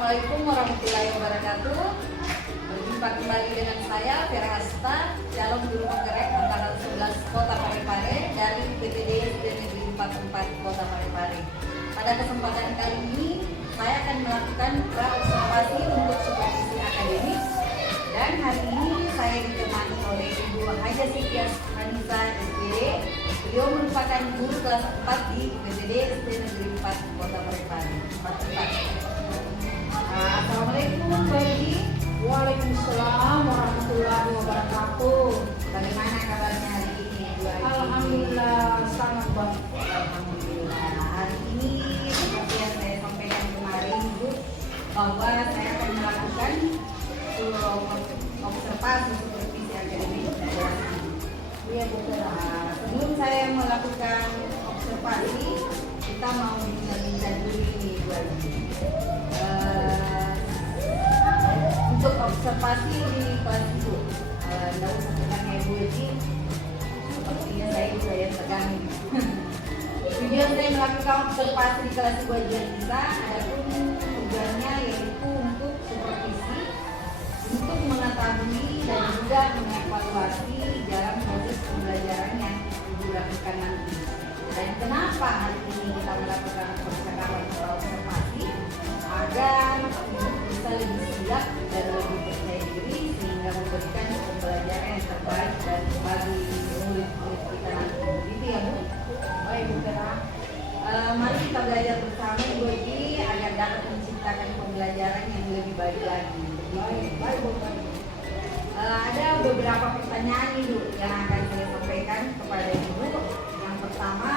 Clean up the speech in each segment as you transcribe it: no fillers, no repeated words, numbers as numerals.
Assalamualaikum warahmatullahi wabarakatuh. Berjumpa kembali dengan saya Vera Hasta, calon guru penggerak angkatan 11 Kota Parepare dari PTD SD Negeri 44 Kota Parepare. Pada kesempatan kali ini saya akan melakukan pra-observasi untuk supervisi akademik, dan hari ini saya ditemani oleh Ibu Haja Sikias Anissa SPD. Beliau merupakan guru kelas 4 di PTD SD Negeri 4 Kota Parepare. Assalamualaikum Bu Haji. Waalaikumsalam warahmatullahi wabarakatuh. Bagaimana kabarnya hari ini Bu Haji? Alhamdulillah sangat baik. Alhamdulillah. Hari ini seperti yang saya sampaikan kemarin Bu, bahwa saya akan melakukan observasi supervisi akademik kelas 6. Iya betul. Sebelum saya melakukan observasi, kita mau bincang-bincang dulu ini Bu Haji. Untuk observasi di kelas itu, tidak usah tegang ya Bu Haji, sepertinya saya juga yang tegang. Tujuan saya melakukan observasi di kelas Bu Haji bisa, adapun tujuannya yaitu untuk supervisi, untuk mengetahui dan juga mengevaluasi jalan proses pembelajaran yang dilakukan nanti. Dan kenapa hari ini kita melakukan percakapan atau observasi? Agar bisa lebih siap dan lebih percaya diri sehingga memberikan pembelajaran yang terbaik dan bagi murid-murid kita nanti. Begitu ya Bu? Baik Bu Vera. Mari kita belajar bersama Bu Haji agar dapat menciptakan pembelajaran yang lebih baik lagi. Baik Bu Vera. Ada beberapa pertanyaan nih Bu yang akan saya sampaikan kepada Ibu. Yang pertama,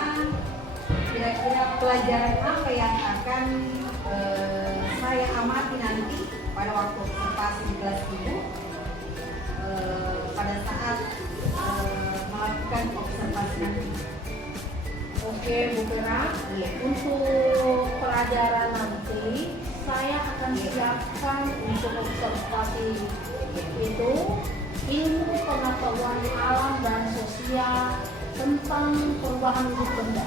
kira-kira pelajaran apa yang akan saya amati nanti pada waktu observasi di kelas Ibu pada saat melakukan observasi nanti. Oke Bu Vera. Iya. Untuk pelajaran nanti saya akan siapkan untuk observasi itu ilmu pengetahuan alam dan sosial tentang perubahan hidup benda.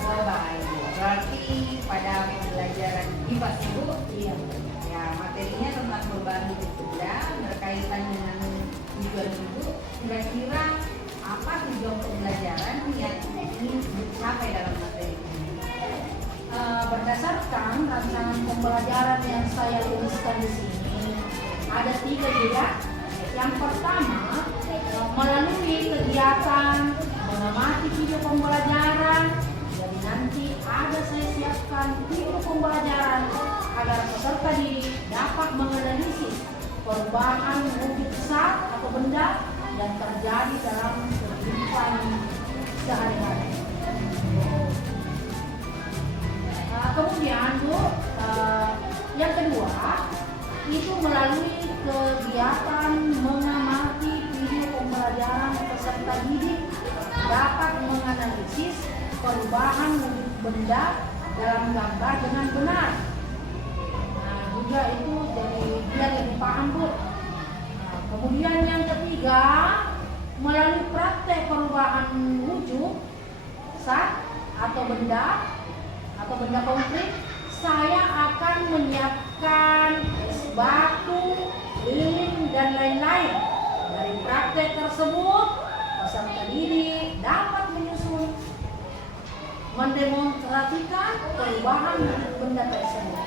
Oh baik. Berarti pada pembelajaran IPA Bu, Iya. ya materinya tentang perubahan hidup benda berkaitan dengan tujuan Ibu. Kira-kira apa tujuan pembelajaran yang ingin dicapai dalam materi ini? Berdasarkan rancangan pembelajaran yang saya tuliskan di sini, ada 3 juga. Yang pertama, melalui kegiatan mengamati video pembelajaran. Jadi nanti ada saya siapkan video pembelajaran agar peserta didik dapat menganalisis perubahan wujud zat atau benda yang terjadi dalam kehidupan sehari-hari. Kemudian Bu, yang kedua itu melalui kegiatan mengamati video pembelajaran peserta didik dapat menganalisis perubahan wujud benda dalam gambar dengan benar. Nah, juga itu jadi biar lebih paham Bu. Kemudian yang ketiga, melalui praktek perubahan wujud zat atau benda konkret, saya akan menyiapkan es batu, lilin, dan lain-lain. Dari praktek tersebut, peserta didik dapat menyusun, mendemonstrasikan perubahan wujud benda tersebut.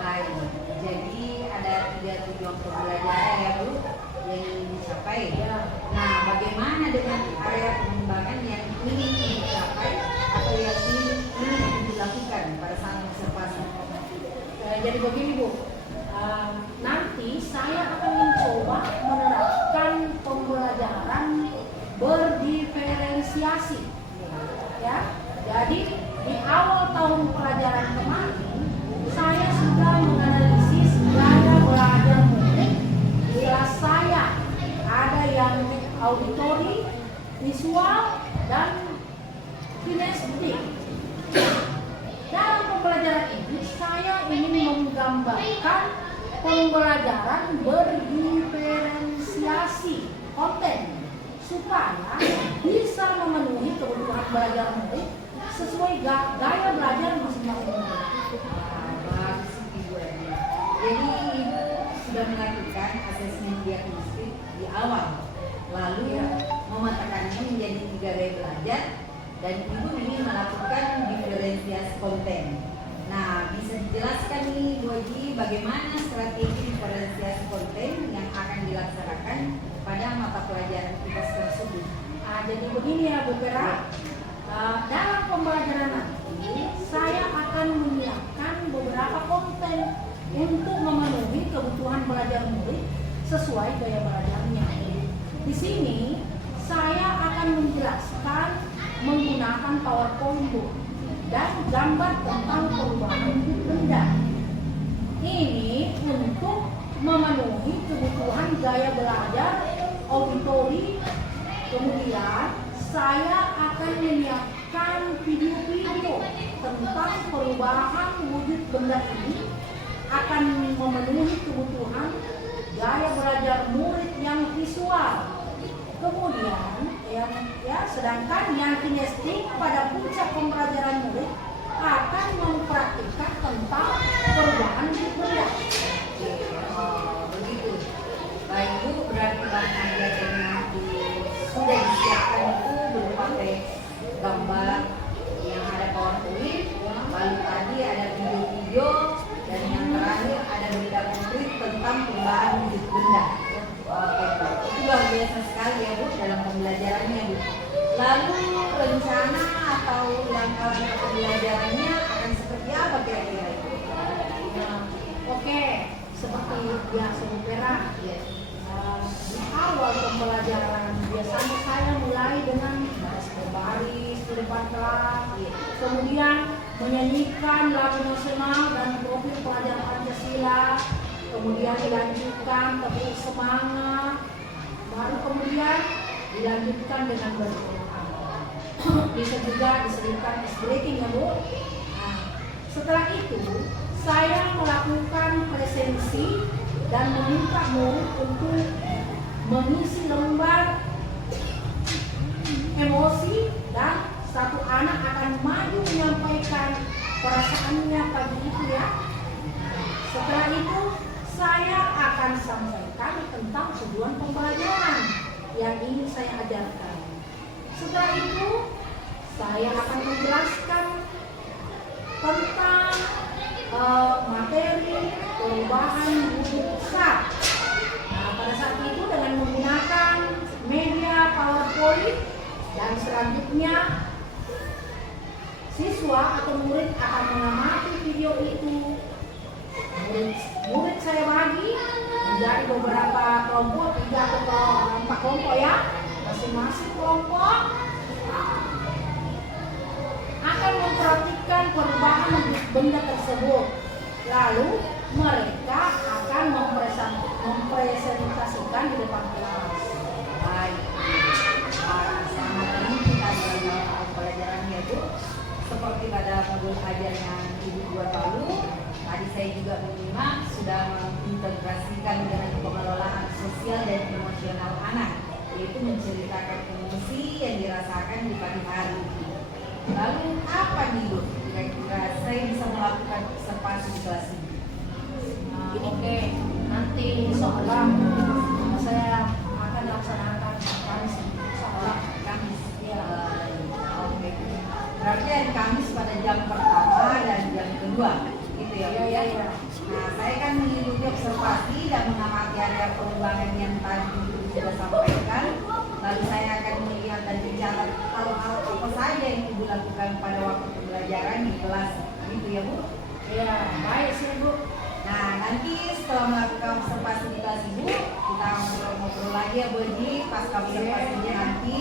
Baik, jadi ada 3 tujuan pembelajaran ya Bu yang ingin dicapai. Ya. Nah, bagaimana dengan area pengembangan yang ingin dicapai atau yang ingin dilakukan pada saat observasi? Jadi begini Bu, nanti saya akan mencoba menerapkan pembelajaran berdiferensiasi. Ya, jadi di awal tahun pelajaran kemarin saya sudah menganalisis gaya belajar murid di kelas saya. Ada yang auditori, visual, dan kinestik. Dalam pembelajaran ini saya ingin menggambarkan pembelajaran berdiferensiasi konten supaya bisa memenuhi kebutuhan belajar murid sesuai gaya belajar masing-masing murid. Bagus Ibu. Jadi Ibu sudah melakukan asesmen diagnostik di awal, lalu memetakannya menjadi 3 gaya belajar, dan Ibu ingin melakukan diferensiasi konten. Nah, bisa dijelaskan nih Bu Haji bagaimana strategi diferensiasi konten yang akan dilaksanakan pada mata pelajaran kita tersebut? Jadi begini ya Bu Vera, dalam pembelajaran nanti saya akan menyiapkan beberapa konten untuk memenuhi kebutuhan belajar murid sesuai gaya belajarnya. Di sini saya akan menjelaskan menggunakan PowerPoint dan gambar tentang perubahan benda. Ini untuk memenuhi kebutuhan gaya belajar auditori. Kemudian saya akan menyiapkan video-video tentang perubahan wujud benda ini akan memenuhi kebutuhan gaya belajar murid yang visual. Kemudian sedangkan yang kinestetik pada puncak pembelajaran murid akan mempraktikkan tentang perubahan wujud benda. Begitu. Baik Bu, berarti bahan ajar yang nanti sudah disiapkan itu berupa teks, gambar yang ada PowerPoint, lalu tadi ada video-video, dan yang terakhir ada berita konkret tentang perubahan wujud benda. Oke, itu luar biasa sekali ya Bu dalam pembelajarannya Bu. Lalu rencana atau langkah pembelajarannya akan seperti apa kira-kira itu? Oke, seperti biasa Bu Vera, di awal pembelajaran biasanya saya mulai dengan baris berbaris di depan kelas, kemudian menyanyikan lagu nasional dan profil pelajar Pancasila, kemudian dilanjutkan tepuk semangat, baru kemudian dilanjutkan dengan berdoa. Bisa juga diselipkan ice breaking ya Bu. Nah, setelah itu saya melakukan presensi dan meminta murid untuk mengisi lembar emosi, dan satu anak akan maju menyampaikan perasaannya pagi itu ya. Setelah itu saya akan sampaikan tentang tujuan pembelajaran yang ingin saya ajarkan. Setelah itu saya akan menjelaskan tentang materi perubahan wujud besar. Nah, pada saat itu dengan menggunakan media PowerPoint, dan selanjutnya siswa atau murid akan mengamati video itu. Murid saya bagi menjadi beberapa kelompok, 3 atau 4 kelompok ya. Masing-masing kelompok akan memperhatikan perubahan benda tersebut. Lalu mereka akan mempresentasikan di depan kelas. Baik, sama ini kita dalam pelajarannya Bu. Seperti pada modul ajar yang Ibu buat lalu, tadi saya juga menyimak sudah mengintegrasikan dengan pengelolaan sosial dan emosional anak, yaitu menceritakan emosi yang dirasakan di pagi hari. Lalu apa nih Bu? Kira-kira saya bisa melakukan observasi di kelas ini? Oke, nanti seolah saya akan laksanakan Kamis. Seolah Kamis. ya. Oke. Berarti hari Kamis pada jam pertama dan jam kedua, gitu ya Bu ya? Iya. Nah, saya kan mengikuti observasi dan mengamati area perubahan yang tadi Ibu sudah sampaikan. Lalu saya akan melihat dan mencatat hal-hal apa saja yang Ibu lakukan pada waktu pembelajaran di kelas, gitu ya Bu? Ya, baik sih Bu. Nah, nanti setelah melakukan observasi di kelas Ibu, kita ngobrol-ngobrol lagi ya Bu Haji, pas observasinya nanti.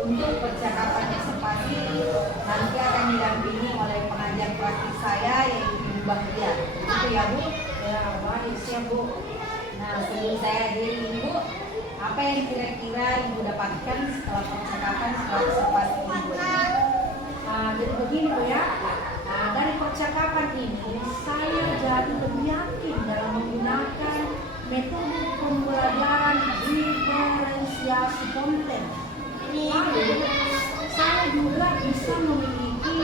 Untuk percakapan observasi nanti akan didampingi oleh pengajar praktik saya yaitu Ibu Bahtia. Itu ya Bu? Ya, baik siap Bu. Nah, sebelum saya akhiri ini Bu, apa yang kira-kira Ibu dapatkan setelah percakapan setelah observasi ini Bu? Jadi begini Bu ya. Nah, dari percakapan ini saya jadi lebih yakin dalam menggunakan metode pembelajaran diferensiasi konten. Lalu saya juga bisa memiliki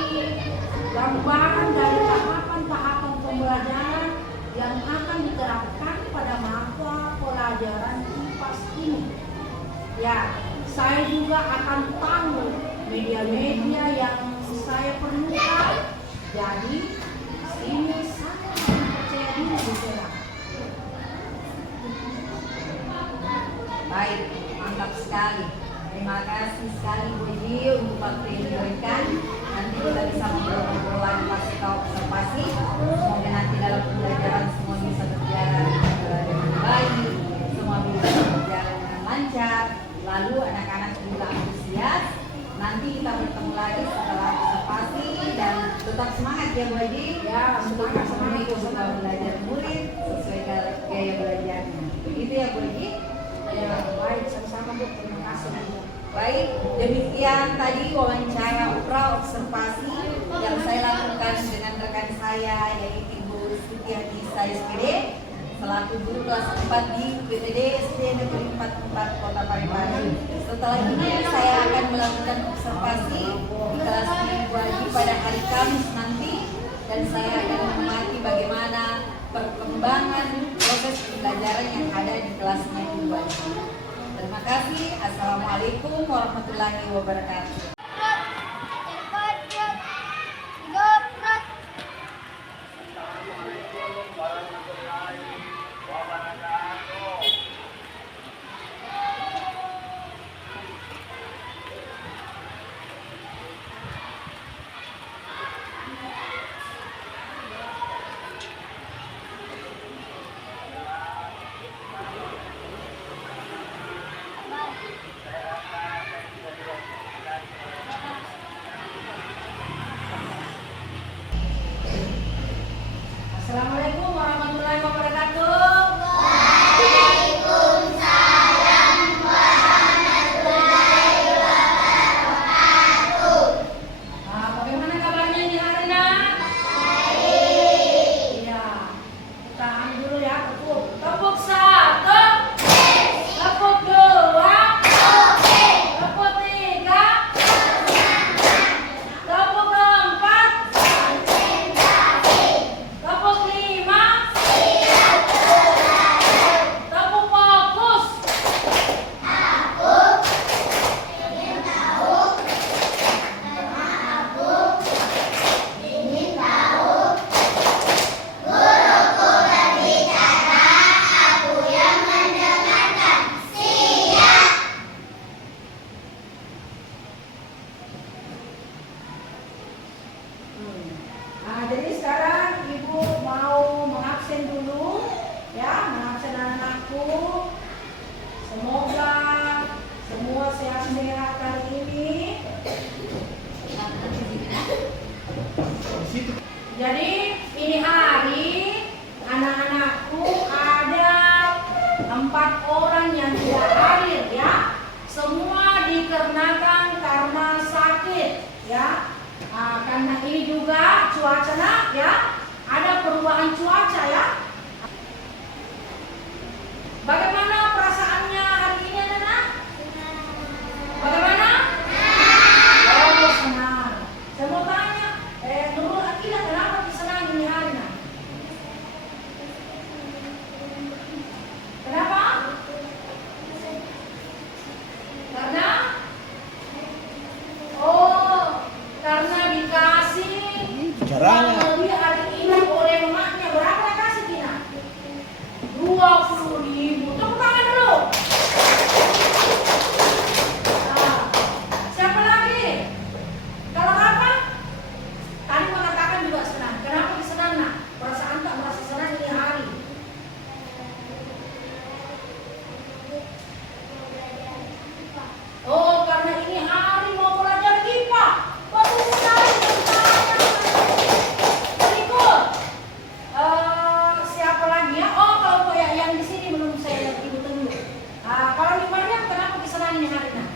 gambaran dari tahapan-tahapan pembelajaran yang akan diterapkan pada mata pelajaran IPAS ini. Ya, saya juga akan tahu media-media yang saya perlukan. Jadi, ini sangat percaya diri Butera. Baik, mantap sekali. Terima kasih sekali Bu Edi untuk waktu yang diberikan. Nanti kita bisa ngobrol-ngobrol lagi pas kita observasi. Semoga nanti dalam pembelajaran semua bisa berjalan dengan baik, semua bisa berjalan dengan lancar. Lalu anak-anak juga antusias. Nanti kita bertemu lagi setelah observasi dan tetap semangat ya Bu Edi. Ya, semangat Semoga belajar murid sesuai gaya belajarnya. Begitu ya Bu Edi. Ya, baik, sama-sama Bu. Terima kasih. Baik, demikian tadi wawancara observasi yang saya lakukan dengan rekan saya yaitu Ibu Siti Hadisa SPD selaku guru kelas 4 di UPTD SD Negeri 44 Kota Parepare. Setelah ini saya akan melakukan observasi di kelas Ibu Haji pada hari Kamis nanti dan saya akan mengamati bagaimana perkembangan proses pembelajaran yang ada di kelasnya Ibu Haji. Terima kasih. Assalamualaikum warahmatullahi wabarakatuh. Assalamualaikum warahmatullahi wabarakatuh. Bagaimana kabarnya di hari ini? Iya, tahan dulu ya. Tepuk satu, tepuk dua, tepuk tiga, tepuk keempat, tepuk lima, tepuk fokus. Nah, jadi sekarang Ibu mau mengabsen dulu, ya, mengabsen anak-anakku. Semoga semua sehat-sehat kali ini. Jadi ini hari anak-anakku ada 4 orang yang tidak hadir, ya. Semua dikarenakan karena sakit, ya. Karena ini juga cuaca, ya, ada perubahan cuaca, ya. Bagaimana perasaannya hari ini, anak-anak? Bagaimana? Oh, senang. Saya mau tanya, Nurul Akilah kenapa senang ini hari, nak? Kenapa? Karena? Oh, karena dikasih Caranya. uang lebih hari ini oleh emaknya. Berapa dikasih Tina? 20.000. Tepuk tangan dulu. Nah, siapa lagi? Kalau apa? Tadi mengatakan juga senang. Kenapa senang, nak? Perasaan tak merasa senang ini hari? Oh, karena ini hari mau belajar IPA. Bagus sekali. Berikut. Siapa lagi ya? Oh, kalau yang di sini belum saya lihat Ibu tunggu. Kalau di Maryam kenapa kesenangan ini hari ini?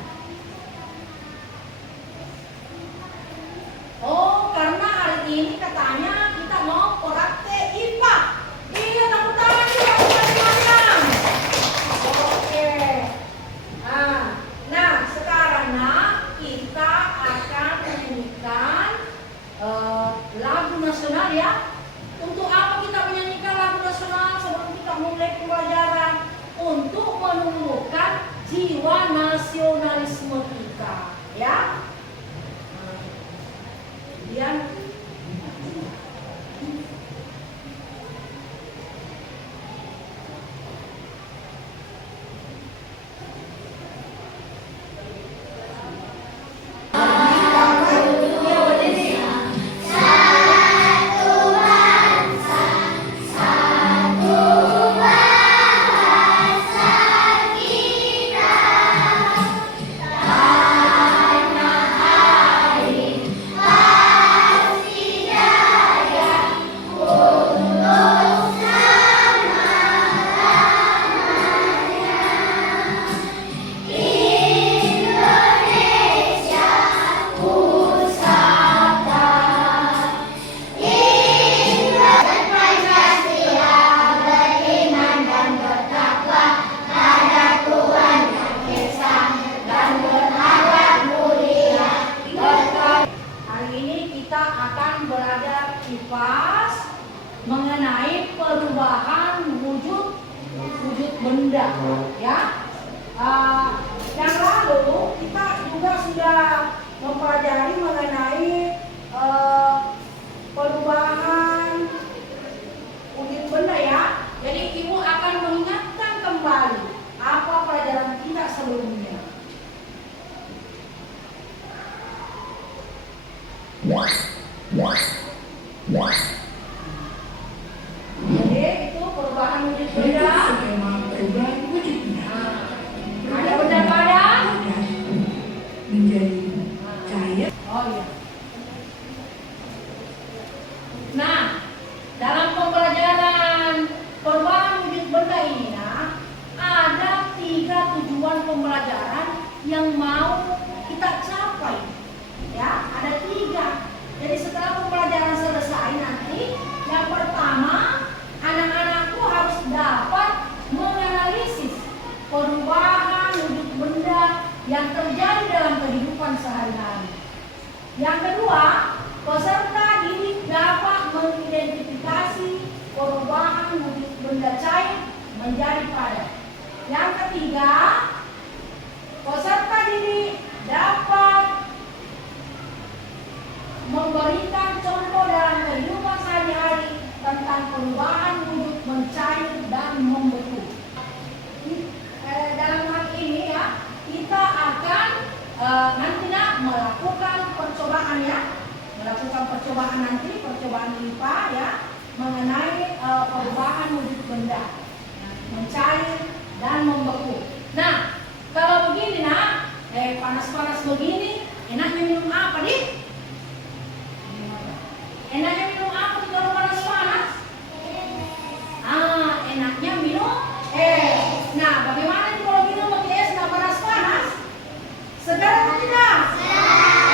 Oh, karena hari ini katanya kita mau praktek IPA. Iya, tepuk tangan juga untuk Maryam. Oke. Nah, sekarang kita akan menyanyikan lagu nasional, ya. Untuk apa kita menyanyikan lagu nasional? kita mulai pelajaran untuk menumbuhkan jiwa nasionalisme kita, ya. Kemudian mengenai perubahan wujud benda, ya. Yang lalu kita juga sudah mempelajari mengenai perubahan wujud benda, ya. Jadi ibu akan mengingatkan kembali apa pelajaran kita sebelumnya. Jadi itu perubahan wujud benda. Ada benda padat menjadi cair. Oh iya. Nah, dalam pembelajaran perubahan wujud benda ini, ada 3 tujuan pembelajaran yang mau kita capai. Ya, ada 3. Jadi setelah pembelajaran selesai nanti, yang pertama, anak-anakku harus dapat menganalisis perubahan wujud benda yang terjadi dalam kehidupan sehari-hari. Yang kedua, peserta didik dapat mengidentifikasi perubahan wujud benda cair menjadi padat. Yang ketiga, peserta didik dapat memberikan contoh dalam kehidupan sehari-hari tentang perubahan wujud mencair dan membeku. Dalam hal ini, ya, kita akan nantinya melakukan percobaan, ya, percobaan IPA, ya, mengenai perubahan wujud benda mencair dan membeku. Nah, kalau begini, panas-panas begini, enaknya minum apa, Dik? Enaknya minum apa kalau panas-panas? Enaknya minum es. Nah, bagaimana kalau minum es nggak panas-panas? Segar atau tidak?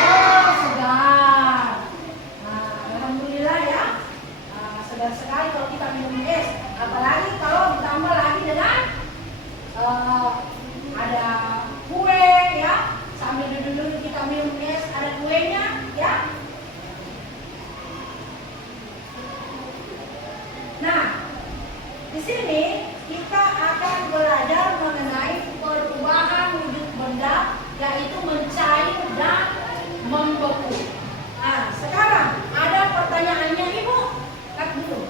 Oh, segar. Nah, alhamdulillah, ya. Segar sekali kalau kita minum es. Apalagi kalau ditambah lagi dengan ada kue, ya. Sambil duduk-duduk kita minum es, ada kuenya, ya. Nah, di sini kita akan belajar mengenai perubahan wujud benda, yaitu mencair dan membeku. Nah, sekarang ada pertanyaannya, Ibu. Cut dulu.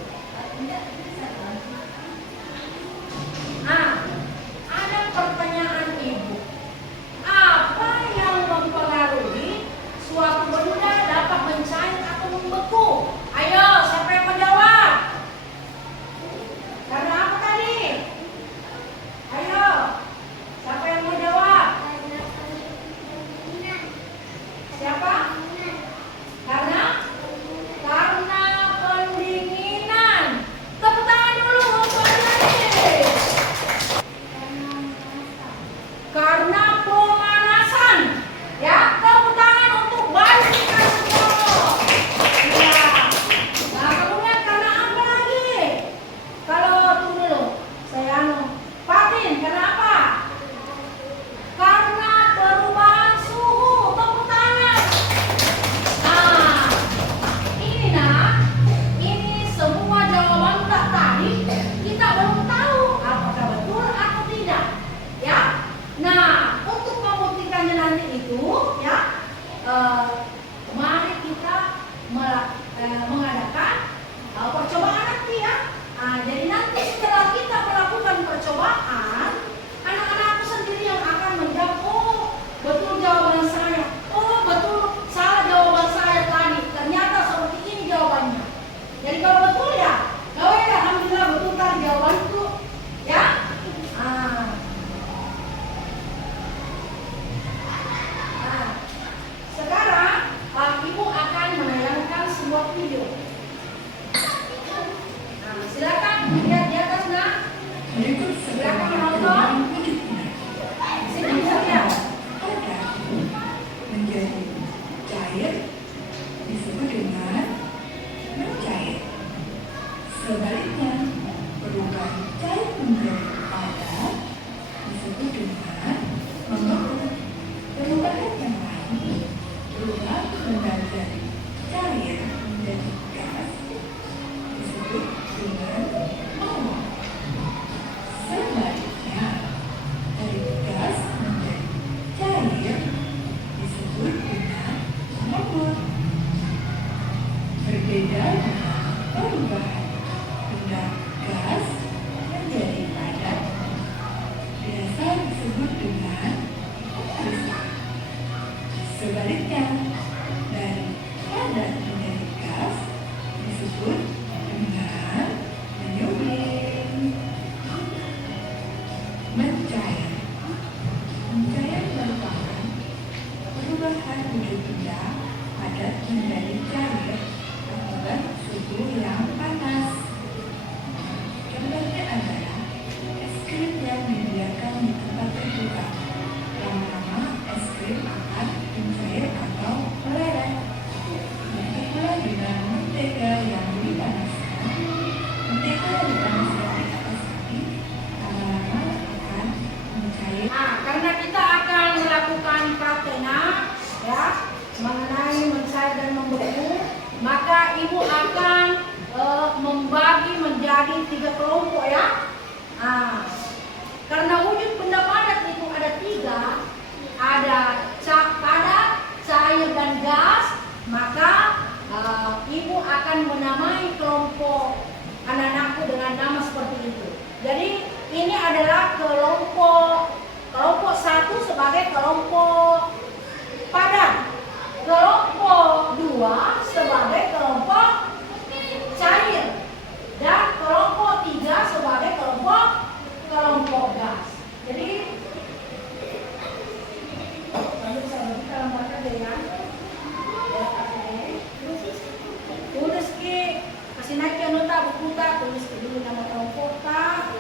Nah, ada pertanyaan Ibu. Apa yang mempengaruhi suatu benda dapat mencair atau membeku? Ayo, siapa yang menjawab? Karena apa tadi? berbeda dengan perubahan benda gas menjadi padat, biasa disebut dengan kristal. Sebaliknya, dari padat menjadi gas disebut dengan menyublim. Mencair. Mencair merupakan perubahan wujud benda padat menjadi cair akibat suhu yang panas. Contohnya adalah es krim yang dibiarkan di tempat terbuka. Lama-lama es krim akan mencair atau meleleh. Begitu pula dengan mentega yang dipanaskan. Mentega dipanaskan di atas api, lama-lama akan mencair. Nah, karena kita akan melakukan pratena ya mengenai mencair dan membeku, maka ibu akan membagi menjadi 3 kelompok ya. Nah, karena wujud benda padat itu ada 3, ada padat, cair dan gas, maka ibu akan menamai kelompok anak-anakku dengan nama seperti itu. Jadi ini adalah kelompok 1 sebagai kelompok padat, kelompok 2 sebagai kelompok cair, dan kelompok 3 sebagai kelompok gas. Jadi lalu saya bagi dalam baca deh ya. Tulis ki kasih naik ke nota buku tak, tulis ke dulu nama kelompok tak.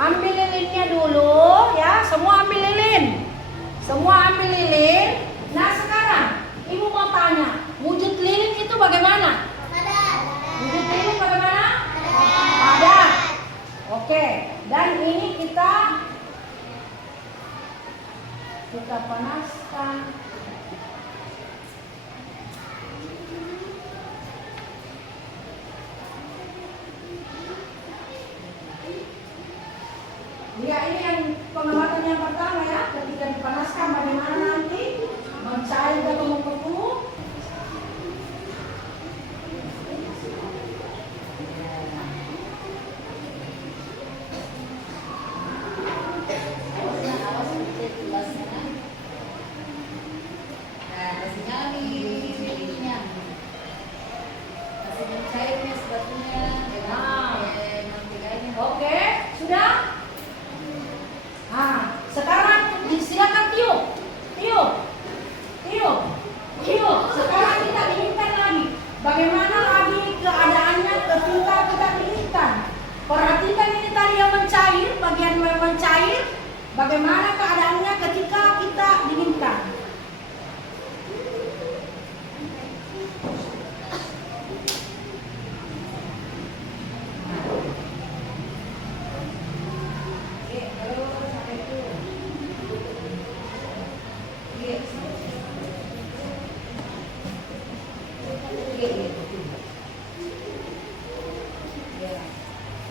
Ambil lilinnya dulu ya, semua ambil lilin. Semua ambil lilin. Nah sekarang ibu mau tanya, wujud lilin itu bagaimana? Wujud lilin bagaimana? Padat. Oke, dan ini kita panaskan. Ya ini yang pengamatan yang pertama ya, ketika dipanaskan bagaimana nanti mencair atau membeku. Oke, sudah? Nah, sekarang silakan tiup. Tiup. Tiup. Tiup. Sekarang kita dinginkan lagi. Bagaimana lagi keadaannya ketika kita dinginkan? Perhatikan ini tadi yang mencair, bagian yang mencair. Bagaimana keadaannya ketika kita dinginkan?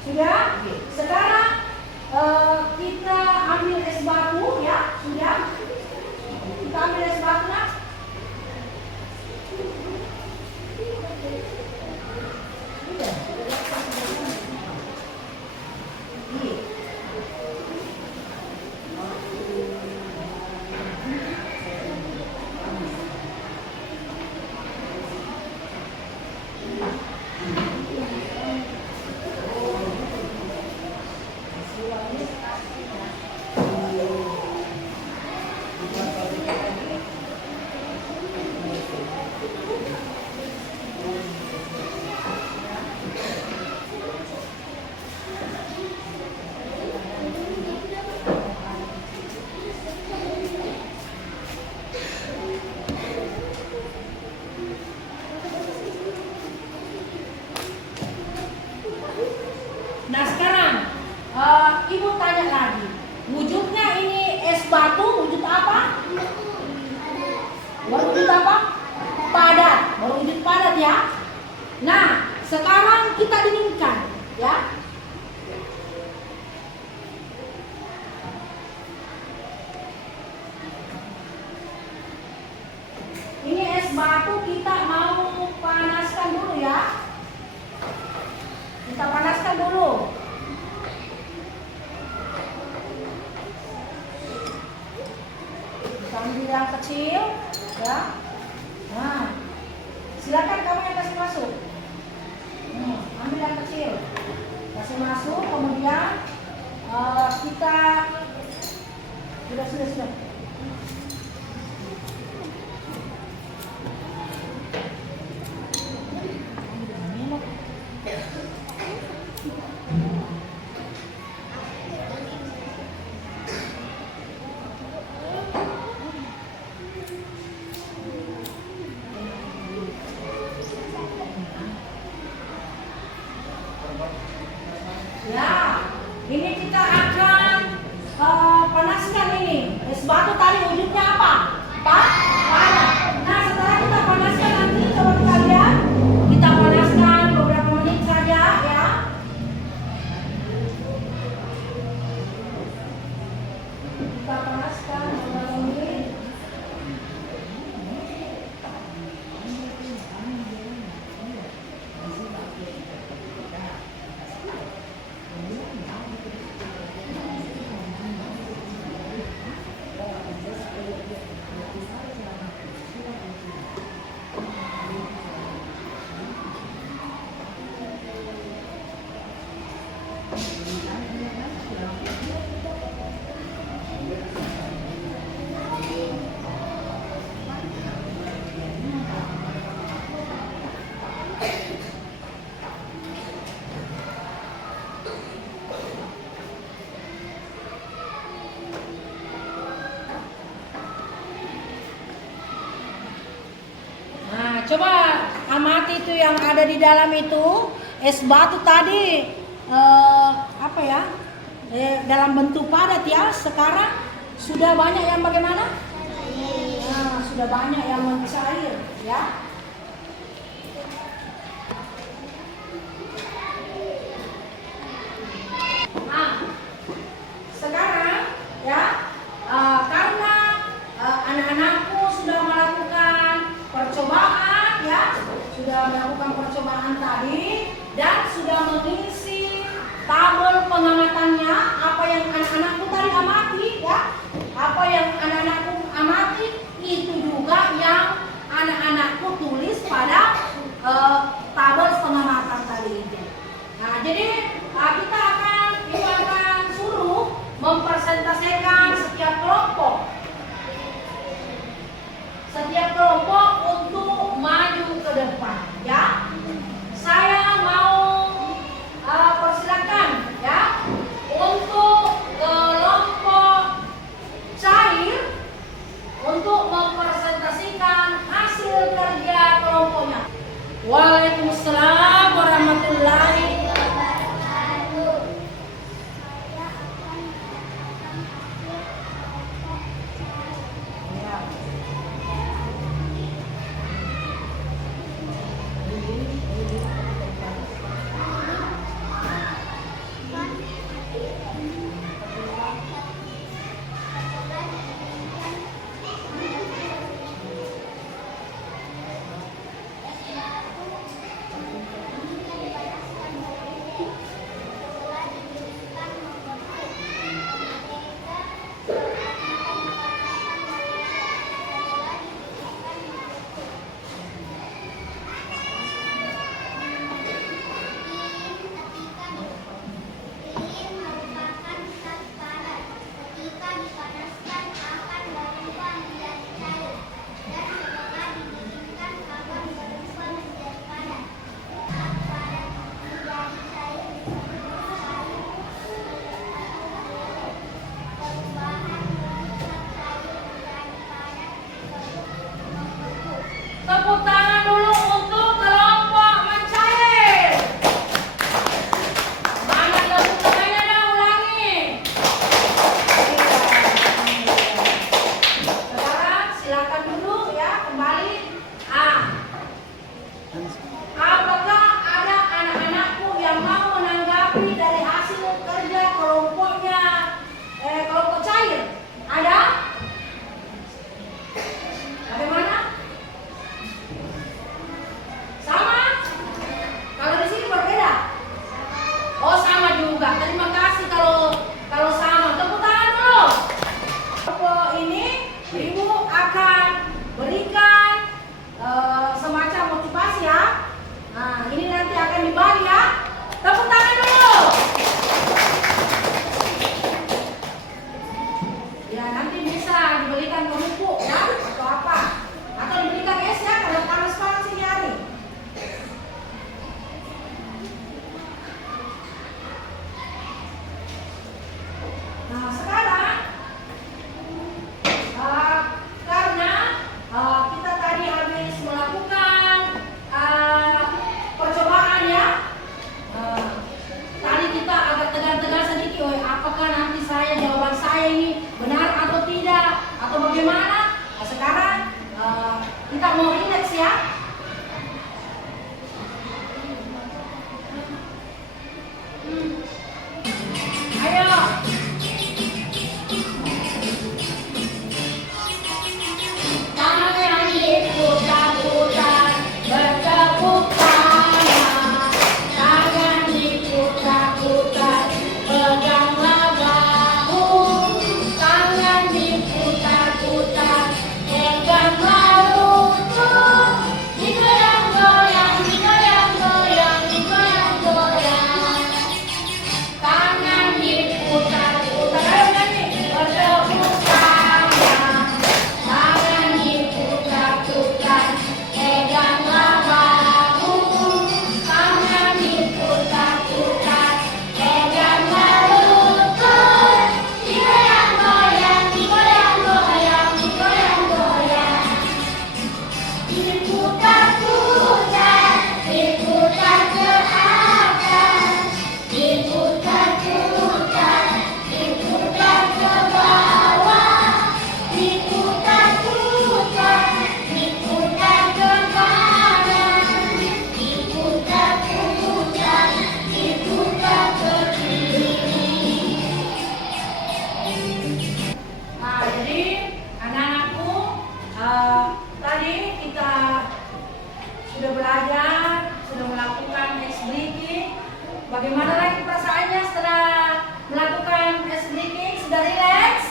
Sudah? Sekarang kita ambil es batu ya, sudah? Kita ambil es batu nak. Nah sekarang ibu tanya lagi, wujudnya ini es batu, wujud apa? Berwujud apa? Padat, berwujud padat ya. Nah sekarang kita dinginkan ya. Ini es batu kita mau panaskan dulu ya. Kita panaskan dulu. Kita ambil yang kecil, ya. Nah, silakan kamu yang kasih masuk. Ambil yang kecil, kasih masuk. Kemudian kita sudah. Ya, ini kita akan panaskan ini. Es batu tadi wujudnya apa? Padat. Nah, setelah kita panaskan nanti coba kita lihat. Kita panaskan beberapa menit saja ya. Kita panaskan beberapa menit. Coba amati itu yang ada di dalam itu es batu tadi apa ya dalam bentuk padat ya. Sekarang sudah banyak yang bagaimana? Nah, sudah banyak yang mencair ya. Nah, sekarang ya karena anak-anakku sudah melakukan percobaan ya, sudah melakukan percobaan tadi dan sudah mengisi tabel pengamatannya. Apa yang anak-anakku tadi amati ya, apa yang anak-anakku amati itu juga yang anak-anakku tulis pada tabel pengamatan tadi itu. Nah, jadi kita akan suruh mempresentasikan setiap kelompok untuk maju ke depan ya. Saya mau persilakan ya untuk kelompok cair untuk mempresentasikan hasil kerja kelompoknya. Waalaikumsalam warahmatullahi wabarakatuh. Ya. Tepuk tangan dulu untuk kelompok mencair. Mana tepuk tangannya dah, ulangi. Sekarang silakan duduk ya, kembali. Apakah ada anak-anakku yang mau menanggapi dari hasil kerja kelompoknya, kelompok cair? Ada? Bagaimana? Sama? Kalau di sini berbeda? Oh, sama juga. Terima kasih kalau sama. Tepuk tangan dulu. Kelompok ini Ibu akan berikan semacam motivasi ya. Nah, ini nanti akan dibagi ya. Tepuk tangan dulu. Ya, nanti bisa diberikan kerupuk ya, atau apa. Atau diberikan es ya, karena panas-panas ini hari. Nah, sekarang karena kita tadi habis melakukan percobaan ya. Tadi kita agak tegang-tegang sedikit, apakah nanti jawaban saya ini benar atau tidak, atau bagaimana? Nah, sekarang kita mau relax ya. Ayo. Tangan yang diputar-putar, bertepuk tangan. Tangan diputar-putar, peganglah bahu. Tangan diputar-putar, peganglah lutut. Digoyang-goyang, digoyang-goyang, digoyang-goyang. Tangan diputar-putar, ayo nyanyi. Bertepuk tangan. Tangan diputar-putar, peganglah bahu. Tangan diputar-putar, peganglah lutut. Digoyang-goyang, digoyang-goyang, digoyang-goyang. Diputar-putar, diputar ke atas. Diputar-putar, diputar ke bawah. Diputar-putar, diputar ke kanan. Diputar-putar, diputar ke kiri. Nah, jadi anak-anakku, tadi kita sudah belajar, sudah melakukan ice breathing. Bagaimana lagi perasaannya setelah melakukan ice breathing? Sudah rileks?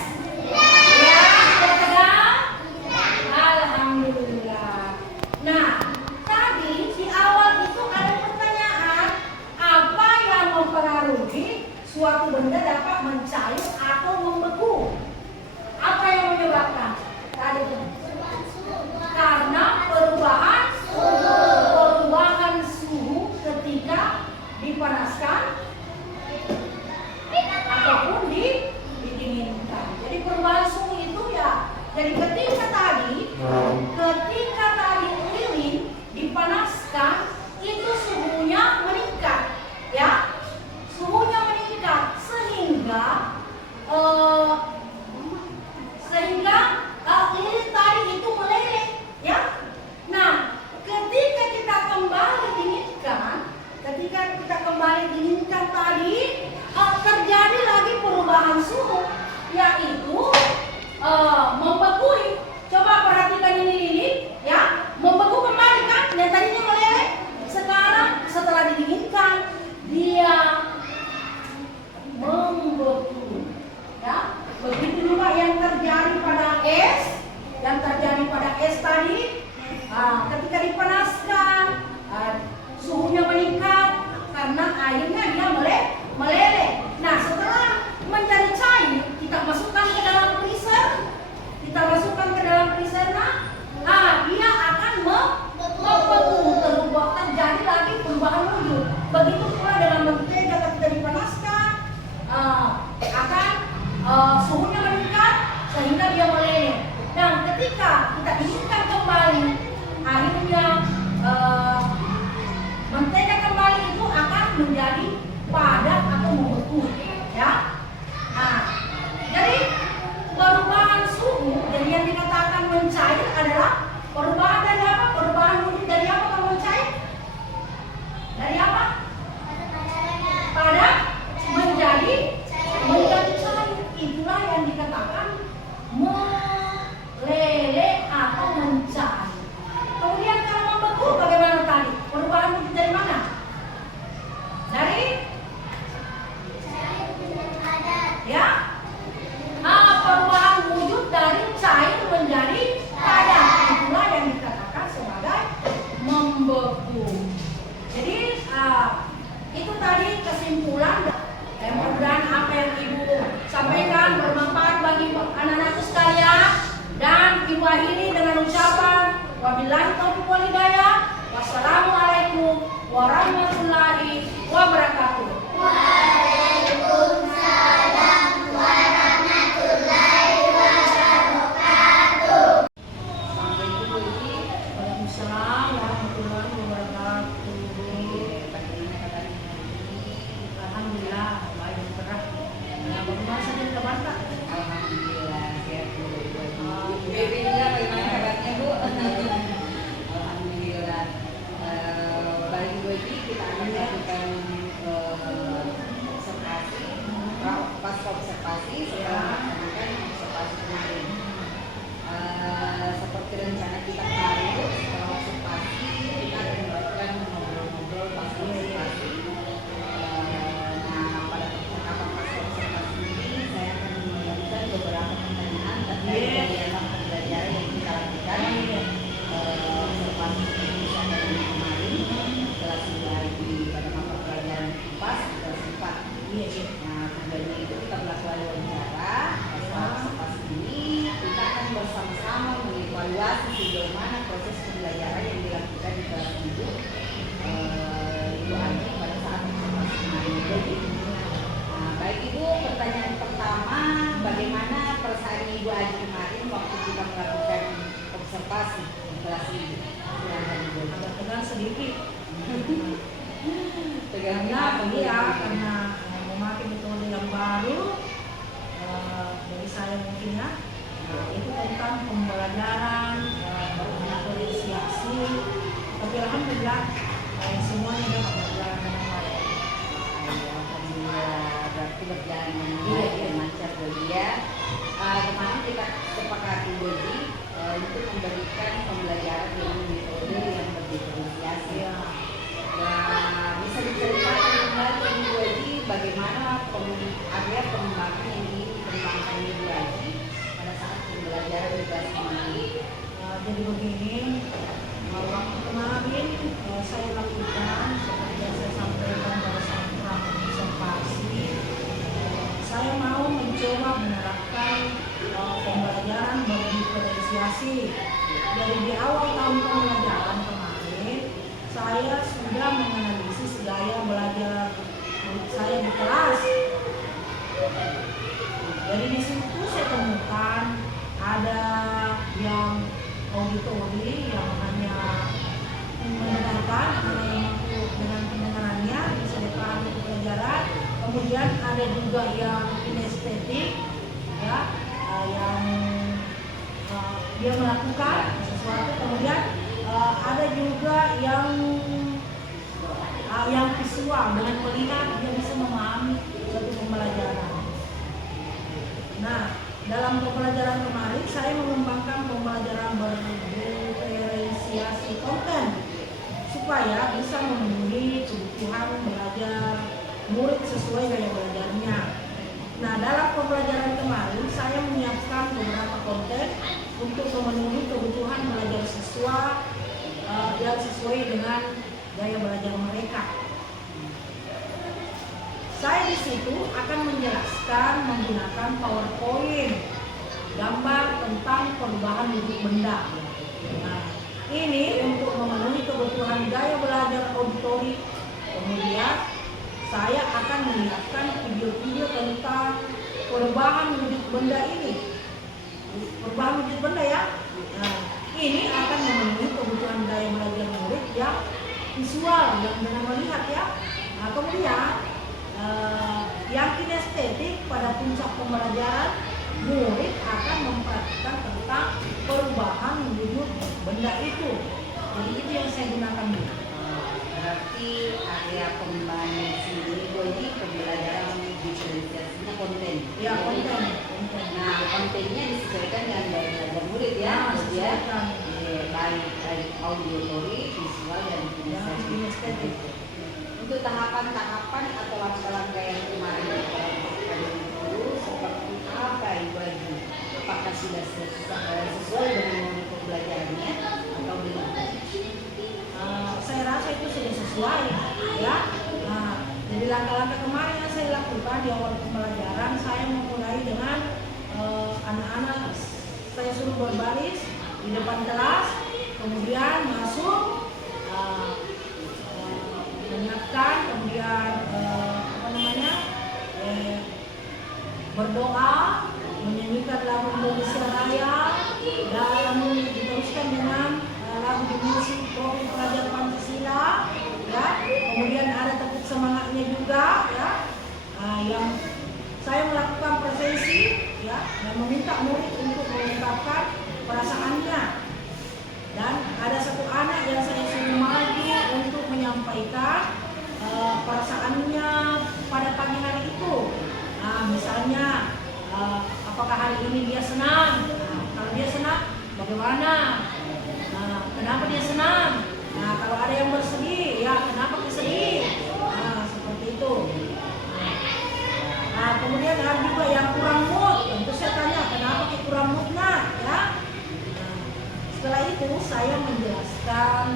Ya, sudah tegang? Alhamdulillah. Nah, tadi di awal itu ada pertanyaan, apa yang mempengaruhi suatu benda dapat mencair atau membeku? Apa yang menyebabkan? Tadi itu. Karena perubahan suhu ketika dipanaskan ataupun didinginkan. Jadi perubahan suhu itu ya, jadi ketika tadi lilin dipanaskan, itu suhunya meningkat ya. Suhunya meningkat sehingga lilin tadi itu meleleh ya. Nah, ketika kita kembali dinginkan tadi, terjadi lagi perubahan suhu, yaitu membekui. Coba perhatikan ini lilin ya, membeku kembali kan, yang tadinya meleleh. Sekarang setelah didinginkan, dia membeku ya. Begitu juga yang terjadi pada es tadi. Ketika dipanaskan, suhunya meningkat karena airnya dia meleleh. Nah, setelah menjadi cair, kita masukkan ke dalam freezer. Dia akan membeku, terjadi lagi perubahan wujud. Begitu pula dengan mentega ketika dipanaskan, akan suhunya meningkat sehingga dia meleleh. Dan ketika kita dinginkan kembali, akhirnya mentega kembali itu akan menjadi padat atau membeku, ya. Nah, jadi perubahan suhu, jadi yang dikatakan mencair adalah perubahan dari apa? Perubahan wujud dari apa kalau mencair? Dari apa? Padat menjadi cair. Itulah yang dikatakan meleleh atau mencair. Kemudian kalau membeku bagaimana tadi? Perubahan wujud dari mana? Dari ya, perubahan wujud dari cair menjadi padat. Itulah yang dikatakan sebagai membeku. Jadi itu tadi kesimpulan. Mudah-mudahan apa yang Ibu sampaikan bermanfaat bagi anak-anakku sekalian, dan Ibu akhiri dengan ucapan wabillahi taufiq wal hidayah. Wassalamualaikum warahmatullahi wabarakatuh. Waalaikumsalam warahmatullahi wabarakatuh. Alhamdulillah, baik berkah. Bagaimana saja di kabar Kak? Alhamdulillah sehat Bu. Baby juga bagaimana kabarnya Bu? Alhamdulillah. Bagi Bu Edi kita akan lakukan observasi, pas observasi setelah melaksanakan observasi kemarin. Seperti rencana kita kemarin Bu, setelah observasi kita akan melakukan ngobrol-ngobrol pas observasi. Nah, pada percakapan pas observasi ini saya akan memberikan beberapa pertanyaan terkait kegiatan pembelajaran yang kita lakukan. Observasi seperti misalnya dari kemarin kelas 2 pada mata pelajaran IPAS kelas 4. Nah, kemudian itu kita melakukan wawancara. Setelah observasi ini kita akan bersama-sama mengevaluasi sejauh mana proses pembelajaran yang dilakukan di kelas Ibu Aji pada saat observasi kemarin. Nah, baik Ibu, pertanyaan pertama, bagaimana perasaan Ibu Aji kemarin waktu kita melakukan observasi di kelas ini? Silakan Ibu. Agak tegang sedikit. Tegangnya Karena memakai metode yang baru dari saya mungkin ya. Itu tentang pembelajaran diferensiasi. Tapi alhamdulillah semuanya dapat berjalan dengan baik. Alhamdulillah, berarti berjalan dengan lancar Bu ya. Kemarin kita sepakati Bu untuk memberikan pembelajaran dengan metode yang berdiferensiasi. Nah, bisa diceritakan kembali Ibu Aji bagaimana area pengembangan yang ingin dikembangkan Ibu Aji pada saat pembelajaran di kelas ini. Jadi begini, waktu kemarin saya lakukan seperti yang saya sampaikan pada saat observasi, saya mau mencoba menerapkan pembelajaran berdiferensiasi. Dari di awal tahun pembelajaran kemarin, saya sudah menganalisis gaya belajar murid saya di kelas. Jadi di situ saya temukan ada yang auditori yang hanya mendengarkan, hanya mampu dengan pendengarannya bisa dipahami pelajaran. Kemudian ada juga yang kinestetik, ya, yang dia melakukan sesuatu. Kemudian ada juga yang visual, dengan melihat dia bisa memahami suatu pembelajaran. Nah, dalam pembelajaran kemarin saya mengembangkan pembelajaran berdiferensiasi konten supaya bisa memenuhi kebutuhan belajar murid sesuai gaya belajarnya. Nah, dalam pembelajaran kemarin saya menyiapkan beberapa konten untuk memenuhi kebutuhan belajar siswa yang sesuai dengan gaya belajar mereka. Saya di situ akan menjelaskan menggunakan PowerPoint gambar tentang perubahan wujud benda. Nah, ini untuk memenuhi kebutuhan gaya belajar auditori. Kemudian saya akan menyiapkan video-video tentang perubahan wujud benda ini. Perubahan wujud benda ya. Nah, ini akan memenuhi kebutuhan dengan melihat ya. Nah, kemudian yang kinestetik pada puncak pembelajaran, murid akan memperhatikan tentang perubahan wujud benda itu. Jadi itu yang saya gunakan Bu. Berarti area pengembangan sendiri ini pembelajaran diferensiasinya konten. Ya, konten. Nah, kontennya disesuaikan dengan gaya belajar murid ya, kemudian baik auditory, visual dan kinestetik. Untuk tahapan-tahapan atau langkah-langkah yang kemarin diperhatikan itu seperti apa Ibu Adi? Apakah sudah sesuai dengan pembelajarannya atau belum? Saya rasa itu sudah sesuai ya. Nah, jadi langkah-langkah kemarin yang saya lakukan di awal pembelajaran, saya memulai dengan anak-anak saya suruh berbaris di depan kelas, kemudian masuk menyiapkan, kemudian berdoa, menyanyikan lagu Indonesia Raya, dan diteruskan dengan lagu musik Profil Pelajar Pancasila, ya. Kemudian ada tepuk semangatnya juga, ya. Yang saya melakukan presensi, ya, dan meminta murid untuk mengungkapkan perasaannya. Dan ada satu anak yang saya suruh maju untuk menyampaikan perasaannya pada pagi hari itu. Nah, misalnya apakah hari ini dia senang? Nah, kalau dia senang, bagaimana? Kenapa dia senang? Nah, kalau ada yang bersedih, ya kenapa dia sedih? Nah, seperti itu. Nah, kemudian ada juga yang kurang mood. Tentu saya tanya, kenapa dia kurang moodnya? Ya. Nah, setelah itu saya menjelaskan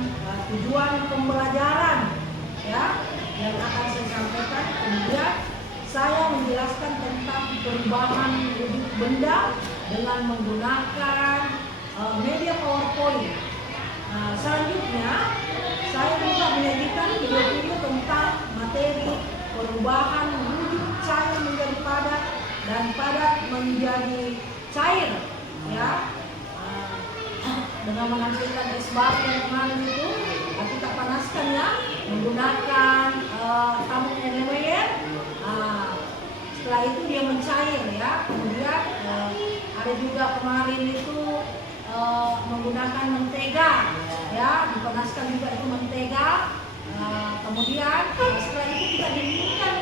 tujuan pembelajaran, ya, yang akan saya sampaikan. Kemudian saya menjelaskan tentang perubahan wujud benda dengan menggunakan media PowerPoint. Selanjutnya saya juga menyajikan video-video tentang materi perubahan wujud cair menjadi padat dan padat menjadi cair, ya, dengan menampilkan es batu yang kemarin itu kita panaskan ya menggunakan tabung NaNoWire. Setelah itu dia mencair ya. Kemudian ada juga kemarin itu menggunakan mentega ya, dipanaskan juga itu mentega. Kemudian setelah itu kita dinginkan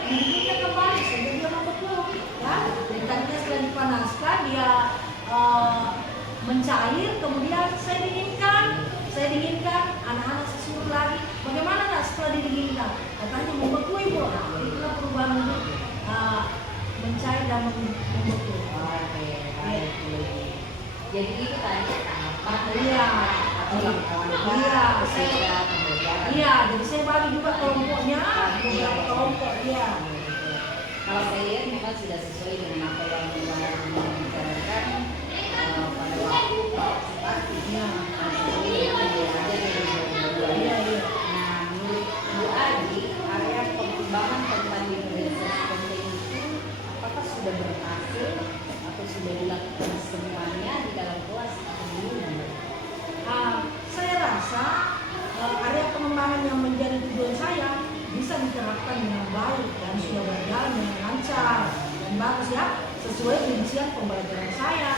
kembali sehingga dia membeku ya. Dan tadinya setelah dipanaskan dia mencair, kemudian saya dinginkan, anak-anak saya suruh lagi, bagaimana nak setelah didinginkan? Katanya membeku Ibu. Itulah perubahan wujud mencair dan membeku. Jadi itu tadi tahapan. Jadi saya bagi juga kelompoknya, beberapa kelompok ya. Kalau saya lihat memang sudah sesuai dengan apa yang dibicarakan pada waktu partisipasinya. Nah, menurut Bu Adi, area pengembangan tentang diferensiasi konten itu apakah sudah berhasil atau sudah dilakukan semuanya di dalam kelas atau belum? Saya rasa area pengembangan yang menjadi tujuan saya bisa diterapkan dengan baik dan sudah berjalan dengan lancar dan bagus ya, sesuai rincian pembelajaran saya.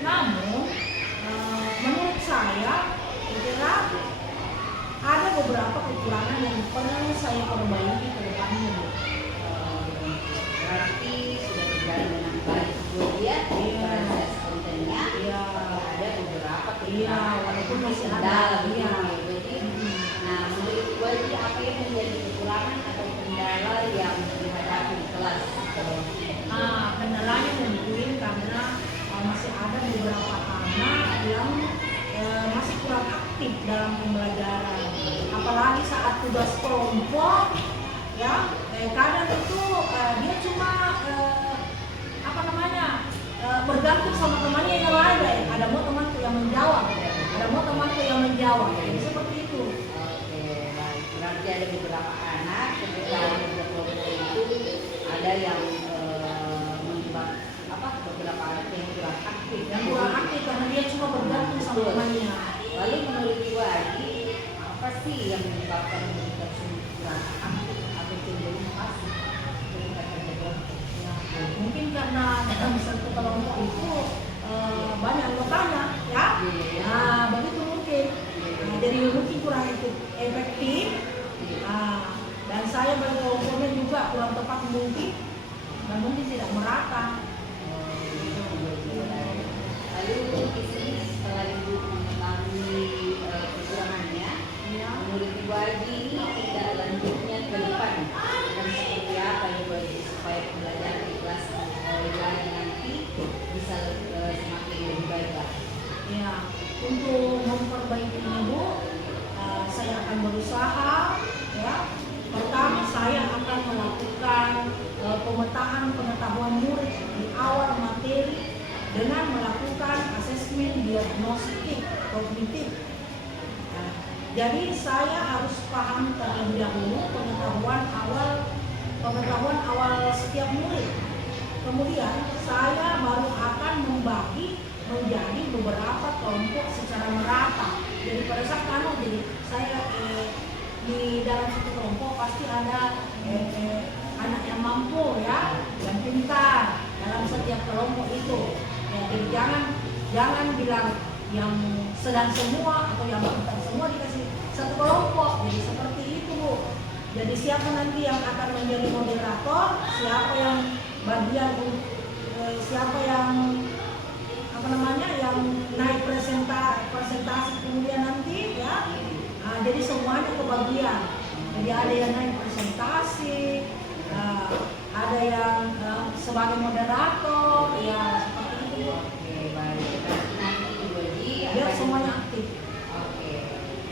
Namun menurut saya kira ada beberapa kekurangan yang perlu saya perbaiki ke depannya. Berarti sudah berjalan dengan baik. Kemudian diferensiasi kontennya ada beberapa kekurangan walaupun masih kendala ada. Nah, menurut Bu Adi apa yang menjadi kekurangan atau kendala yang dihadapi di kelas? Kendalanya mungkin karena masih ada beberapa anak yang masih kurang aktif dalam pembelajaran, apalagi saat tugas kelompok ya. Kadang itu dia cuma bergantung sama temannya yang lain. Ada mau temanku yang menjawab, jadi seperti itu. Oke, baik. Berarti ada beberapa anak ketika ada kelompok itu ada yang beberapa anak yang kurang aktif. Karena dia cuma bergantung sama temannya. Lalu menurut Ibu Adi, apa sih yang menyebabkan perasaan atau cenderung pasif ketika kerja kelompok. Ya, mungkin karena dalam satu kelompok itu banyak anggotanya, ya. Nah, begitu mungkin. Nah, jadi mungkin kurang efektif. Nah, dan saya bagi kelompoknya juga kurang tepat mungkin dan mungkin tidak merata. Lalu di sini setelah Ibu mengetahui kekurangannya, Ya. menurut Ibu Aji ini tidak lanjutnya ke depan dan seperti apa Ibu Aji supaya pembelajaran di kelas lagi nanti bisa semakin lebih baik lah. Ya, untuk memperbaikinya Bu, saya akan berusaha. Ya, pertama saya akan melakukan pemetaan pengetahuan murid di awal materi dengan melakukan asesmen diagnostik kognitif. Nah, jadi saya harus paham terlebih dahulu pengetahuan awal setiap murid. Kemudian saya baru akan membagi menjadi beberapa kelompok secara merata. Jadi pada saat jadi saya di dalam satu kelompok pasti ada anak yang mampu, ya, yang pintar dalam setiap kelompok itu. Ya, jadi jangan bilang yang sedang semua atau yang pintar semua dikasih satu kelompok. Jadi seperti itu Bu. Jadi siapa nanti yang akan menjadi moderator, siapa yang bagian siapa yang yang naik presentasi kemudian nanti, ya. Nah, jadi semuanya kebagian. Jadi ada yang naik presentasi, ada yang sebagai moderator, ya seperti itu Bu. Oke, baik. Nanti Ibu Aji Biar akan- semuanya aktif. Oke,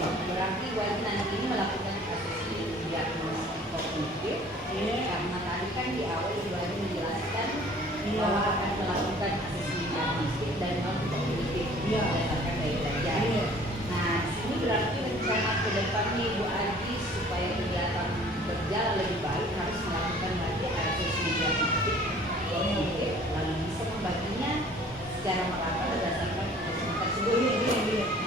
berarti Ibu Aji nanti ini melakukan asesmen diagnostik kognitif. Karena tadi kan di awal Ibu Aji menjelaskan bahwa akan melakukan asesmen diagnostik dan kognitif berdasarkan daya belajar. Nah, di sini berarti rencana ke depannya Ibu Aji supaya kegiatan berjalan lebih baik harus melakukan lagi asesmen diagnostik kognitif, lalu bisa membaginya secara merata berdasarkan asesmen tersebut.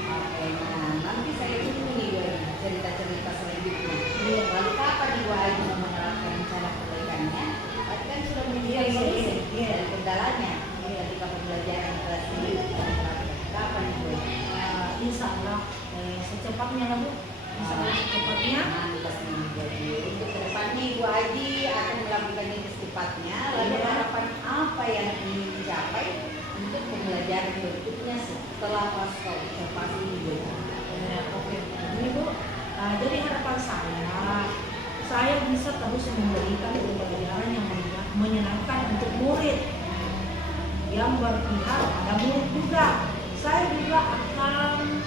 Oke, nah nanti saya tunggu nih Bu Aji cerita-cerita selanjutnya. Lalu kapan Ibu Aji mau menerapkan cara perbaikannya? Tadi kan sudah menyediakan solusi dari kendalanya. Ketika pembelajaran kelas ini dan kapan Ibu Aji? Insya Allah secepatnya lah Bu. Insya Allah secepatnya. Untuk kedepannya Ibu Aji akan melakukannya secepatnya. Lalu harapan apa yang ingin dicapai untuk pembelajaran berikutnya setelah pasca observasi Ibu Aji? Oke, ini Bu. Jadi harapan saya bisa terus memberikan pembelajaran yang menyenangkan untuk murid, yang berpihak pada murid juga. Saya juga akan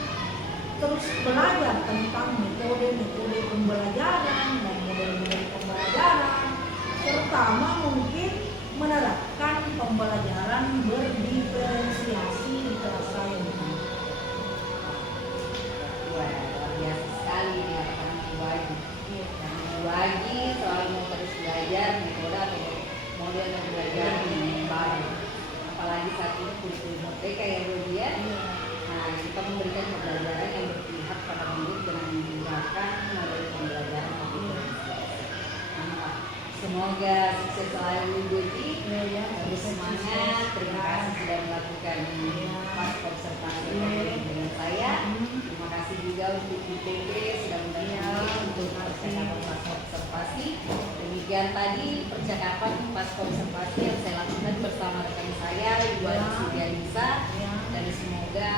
terus belajar tentang metode-metode pembelajaran dan model-model pembelajaran, terutama mungkin menerapkan pembelajaran berdiferensiasi di kelas saya. Wah, luar biasa sekali ini harapan Ibu Aji. Dan Ibu Aji selalu mau terus belajar metode atau model pembelajaran yang baru. Apalagi saat ini kurikulum merdeka ya Bu Aji ya. Nah, kita memberikan pembelajaran yang berpihak pada murid dengan menggunakan model pembelajaran berdiferensiasi. Mantap. Semoga sukses selalu Ibu Aji. Terus semangat. Terima kasih sudah melakukan pas observasi dengan saya. Terima kasih juga untuk IPB sudah mendampingi untuk percakapan pas observasi. Demikian tadi percakapan pas observasi yang saya lakukan bersama rekan saya Ibu Aji Sudianisa. Dan semoga